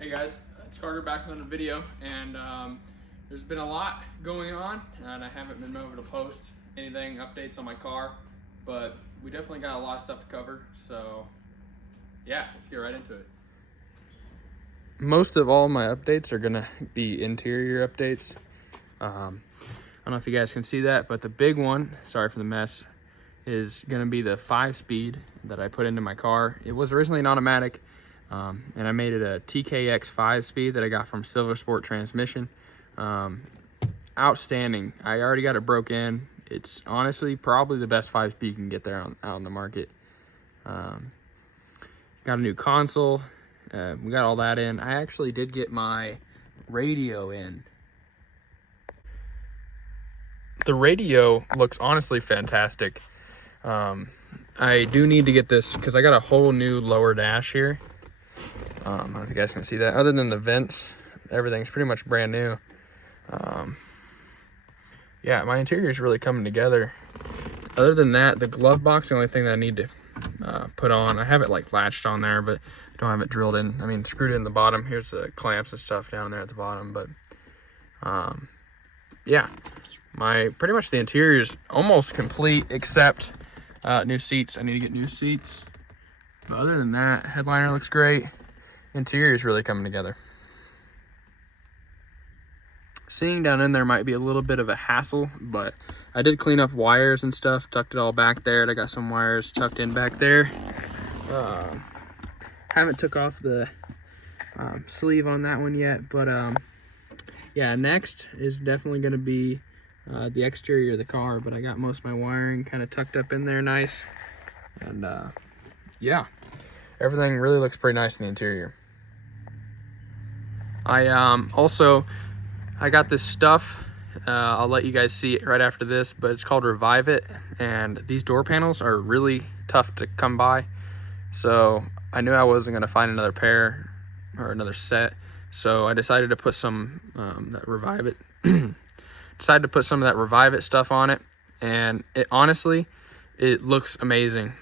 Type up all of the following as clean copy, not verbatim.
Hey guys, it's Carter back on the video, and there's been a lot going on, and I haven't been able to post anything, updates on my car, but we definitely got a lot of stuff to cover, so yeah, let's get right into it. Most of all my updates are gonna be interior updates. I don't know if you guys can see that, but the big one, sorry for the mess, is gonna be the 5-speed that I put into my car. It was originally an automatic, and I made it a TKX 5-speed that I got from Silver Sport Transmission. Outstanding. I already got it broke in. It's honestly probably the best 5-speed you can get there out on the market. Got a new console. We got all that in. I actually did get my radio in. The radio looks honestly fantastic. I do need to get this because I got a whole new lower dash here. I don't know if you guys can see that. Other than the vents, everything's pretty much brand new. Yeah, my interior is really coming together. Other than that, the glove box, the only thing that I need to put on. I have it like latched on there, but I don't have it drilled in. I mean, screwed in the bottom. Here's the clamps and stuff down there at the bottom. But yeah, pretty much the interior is almost complete except new seats. I need to get new seats. But other than that, headliner looks great. Interior is really coming together. Seeing down in there might be a little bit of a hassle, but I did clean up wires and stuff, tucked it all back there, and I got some wires tucked in back there. Haven't took off the sleeve on that one yet, but yeah, next is definitely going to be the exterior of the car, but I got most of my wiring kind of tucked up in there nice, and yeah, everything really looks pretty nice in the interior. I got this stuff. I'll let you guys see it right after this, but it's called Revive It, and these door panels are really tough to come by. So I knew I wasn't going to find another pair or another set, so I decided to put some that Revive It. Decided to put some of that Revive It stuff on it, and it honestly, it looks amazing.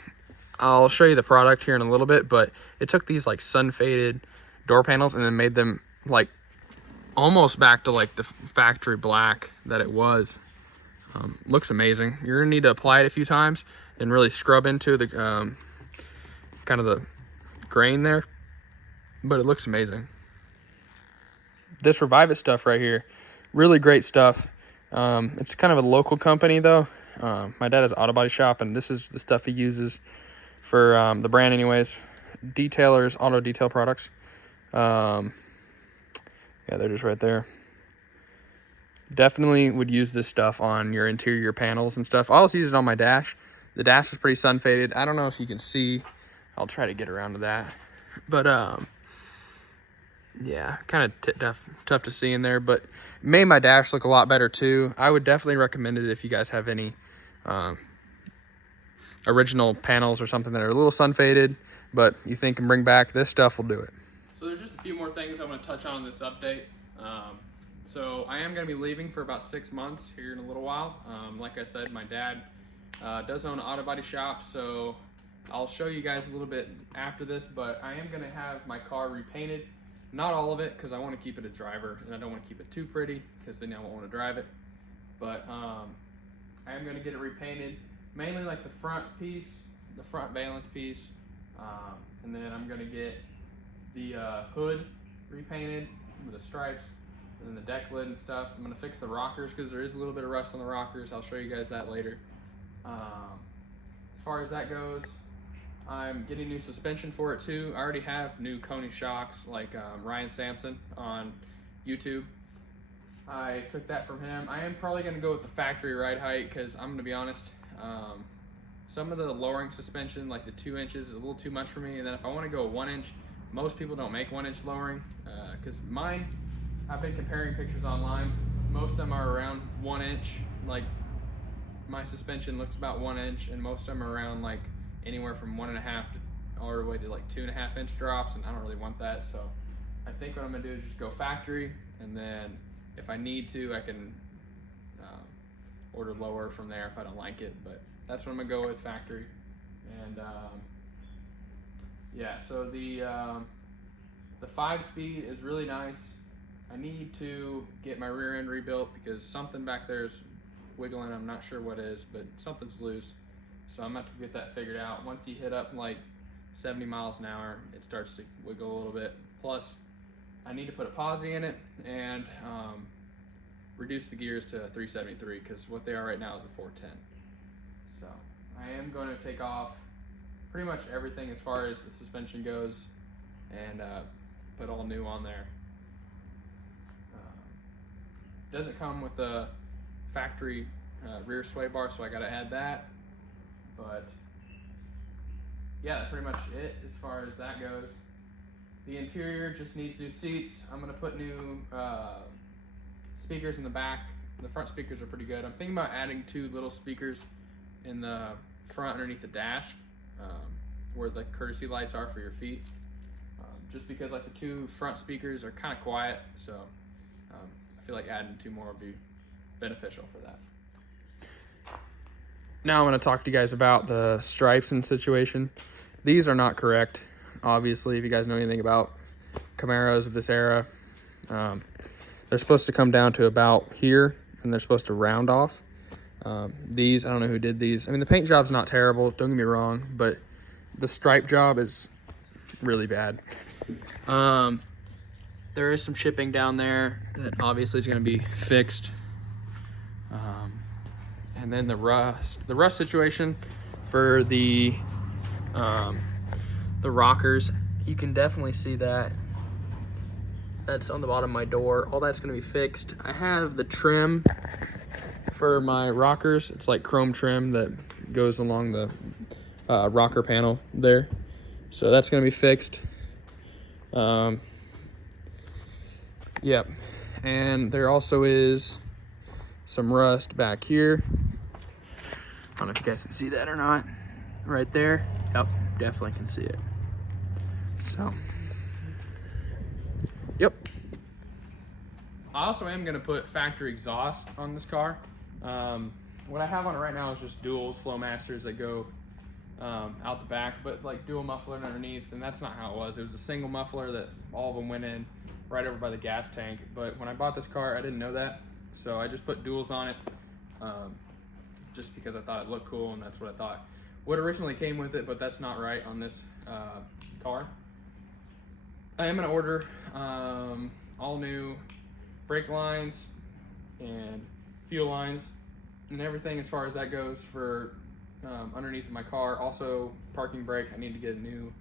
I'll show you the product here in a little bit, but it took these like sun faded door panels and then made them like almost back to like the factory black that it was. Looks amazing. You're gonna need to apply it a few times and really scrub into the kind of the grain there, but it looks amazing. This Revive It stuff right here, really great stuff. It's kind of a local company though. My dad has an auto body shop, and this is the stuff he uses for the brand anyways. Detailers, auto detail products. Yeah, they're just right there. Definitely would use this stuff on your interior panels and stuff. I also use it on my dash. The dash is pretty sun faded. I don't know if you can see. I'll try to get around to that. But yeah, kind of tough to see in there, but made my dash look a lot better too. I would definitely recommend it if you guys have any original panels or something that are a little sun faded, but you think can bring back, this stuff will do it. So there's just a few more things I want to touch on in this update. So I am going to be leaving for about 6 months here in a little while. Like I said, my dad does own an auto body shop, so I'll show you guys a little bit after this, but I am going to have my car repainted. Not all of it, because I want to keep it a driver, and I don't want to keep it too pretty, because then I won't want to drive it. But I am going to get it repainted, mainly like the front piece, the front valence piece, and then I'm going to get the hood repainted with the stripes, and then the deck lid and stuff. I'm going to fix the rockers because there is a little bit of rust on the rockers. I'll show you guys that later. As far as that goes, I'm getting new suspension for it too. I already have new Coney shocks like Ryan Sampson on YouTube. I took that from him. I am probably going to go with the factory ride height because I'm going to be honest, some of the lowering suspension, like the 2 inches, is a little too much for me. And then if I want to go 1 inch, most people don't make 1 inch lowering, because mine, I've been comparing pictures online. Most of them are around 1 inch. Like my suspension looks about 1 inch, and most of them are around like anywhere from 1.5 to all the way to like 2.5 inch drops, and I don't really want that. So I think what I'm gonna do is just go factory, and then if I need to, I can order lower from there if I don't like it. But that's what I'm gonna go with, factory. And yeah, so the The 5-speed is really nice. I need to get my rear end rebuilt because something back there is wiggling. I'm not sure what is, but something's loose. So I'm gonna have to get that figured out. Once you hit up like 70 miles an hour, it starts to wiggle a little bit. Plus, I need to put a posi in it and reduce the gears to a 373 because what they are right now is a 410. So I am going to take off pretty much everything as far as the suspension goes and put all new on there. Doesn't come with a factory rear sway bar, so I got to add that. But yeah, that's pretty much it as far as that goes. The interior just needs new seats. I'm gonna put new speakers in the back. The front speakers are pretty good. I'm thinking about adding 2 little speakers in the front underneath the dash, where the courtesy lights are for your feet. Just because like the 2 front speakers are kind of quiet, so I feel like adding 2 more would be beneficial for that. Now I'm going to talk to you guys about the stripes and situation. These are not correct. Obviously, if you guys know anything about Camaros of this era, they're supposed to come down to about here, and they're supposed to round off. These, I don't know who did these. I mean, the paint job's not terrible, don't get me wrong, but the stripe job is really bad. There is some chipping down there that obviously is going to be fixed. And then the rust situation for the rockers, you can definitely see that. That's on the bottom of my door. All that's going to be fixed. I have the trim for my rockers. It's like chrome trim that goes along the rocker panel there. So that's going to be fixed. Yep. And there also is some rust back here. I don't know if you guys can see that or not. Right there. Yep, definitely can see it. So, yep. I also am gonna put factory exhaust on this car. What I have on it right now is just duals, Flowmasters that go out the back, but like dual muffler underneath, and that's not how it was. It was a single muffler that all of them went in right over by the gas tank. But when I bought this car, I didn't know that, so I just put duals on it, just because I thought it looked cool, and that's what I thought what originally came with it, but that's not right on this car. I am gonna order all new brake lines and fuel lines and everything as far as that goes for underneath of my car. Also parking brake, I need to get a new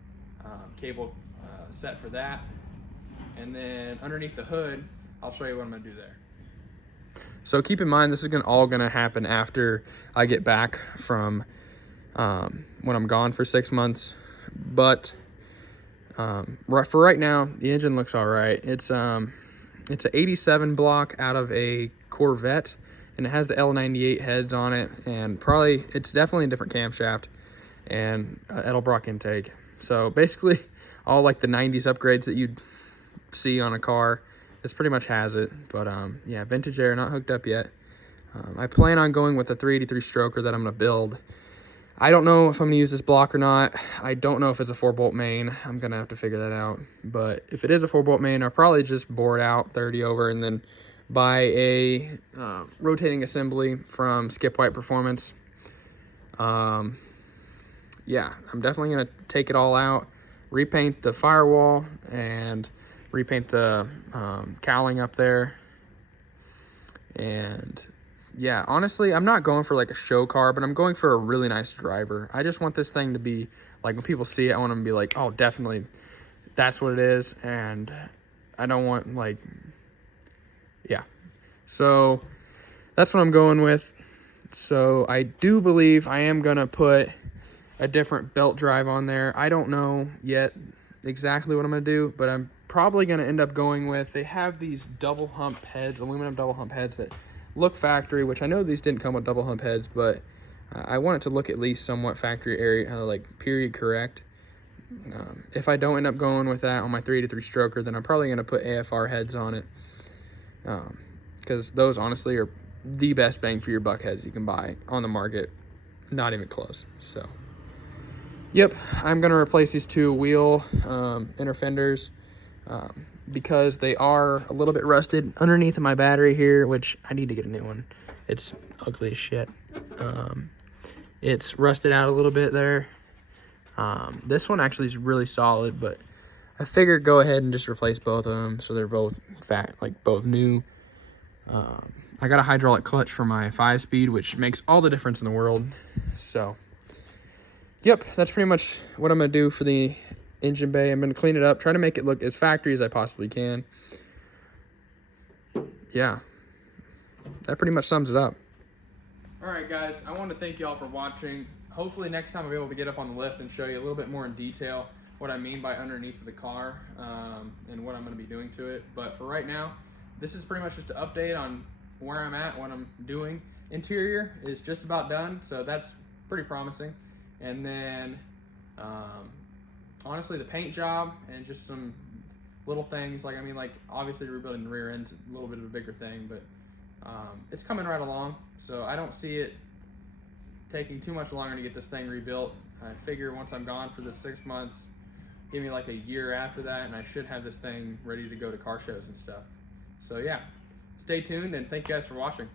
cable set for that. And then underneath the hood, I'll show you what I'm gonna do there. So keep in mind, this is all gonna happen after I get back from when I'm gone for 6 months. But for right now, the engine looks all right. It's an 87 block out of a Corvette, and it has the L98 heads on it, and it's definitely a different camshaft and Edelbrock intake. So basically all like the 90s upgrades that you'd see on a car, this pretty much has it. But yeah, vintage air, not hooked up yet. I plan on going with a 383 stroker that I'm gonna build. I don't know if I'm gonna use this block or not. I don't know if it's a 4-bolt main. I'm gonna have to figure that out. But if it is a 4-bolt main, I'll probably just bore it out 30 over and then buy a rotating assembly from Skip White Performance. Yeah, I'm definitely gonna take it all out, repaint the firewall, and repaint the cowling up there. And yeah, honestly, I'm not going for like a show car, but I'm going for a really nice driver. I just want this thing to be like, when people see it, I want them to be like, oh, definitely that's what it is. And I don't want like, yeah. So that's what I'm going with. So I do believe I am going to put a different belt drive on there. I don't know yet exactly what I'm going to do, but I'm probably going to end up going with, they have these double hump heads, aluminum double hump heads that look factory, which I know these didn't come with double hump heads, but I want it to look at least somewhat factory area, like period correct. If I don't end up going with that on my 383 stroker, then I'm probably going to put AFR heads on it, because those honestly are the best bang for your buck heads you can buy on the market, not even close. So yep, I'm going to replace these 2 wheel inner fenders. because they are a little bit rusted underneath my battery here, which I need to get a new one. It's ugly as shit. It's rusted out a little bit there. This one actually is really solid, but I figured go ahead and just replace both of them so they're both both new. I got a hydraulic clutch for my 5-speed, which makes all the difference in the world. So, yep, that's pretty much what I'm going to do for the engine bay. I'm going to clean it up, try to make it look as factory as I possibly can. Yeah, that pretty much sums it up. All right, guys, I want to thank you all for watching. Hopefully next time I'll be able to get up on the lift and show you a little bit more in detail what I mean by underneath of the car and what I'm going to be doing to it. But for right now, this is pretty much just an update on where I'm at, what I'm doing. Interior is just about done, so that's pretty promising. And then honestly, the paint job and just some little things, like obviously rebuilding the rear end's a little bit of a bigger thing, but it's coming right along, so I don't see it taking too much longer to get this thing rebuilt. I figure once I'm gone for the 6 months, give me like a year after that, and I should have this thing ready to go to car shows and stuff. So yeah, stay tuned, and thank you guys for watching.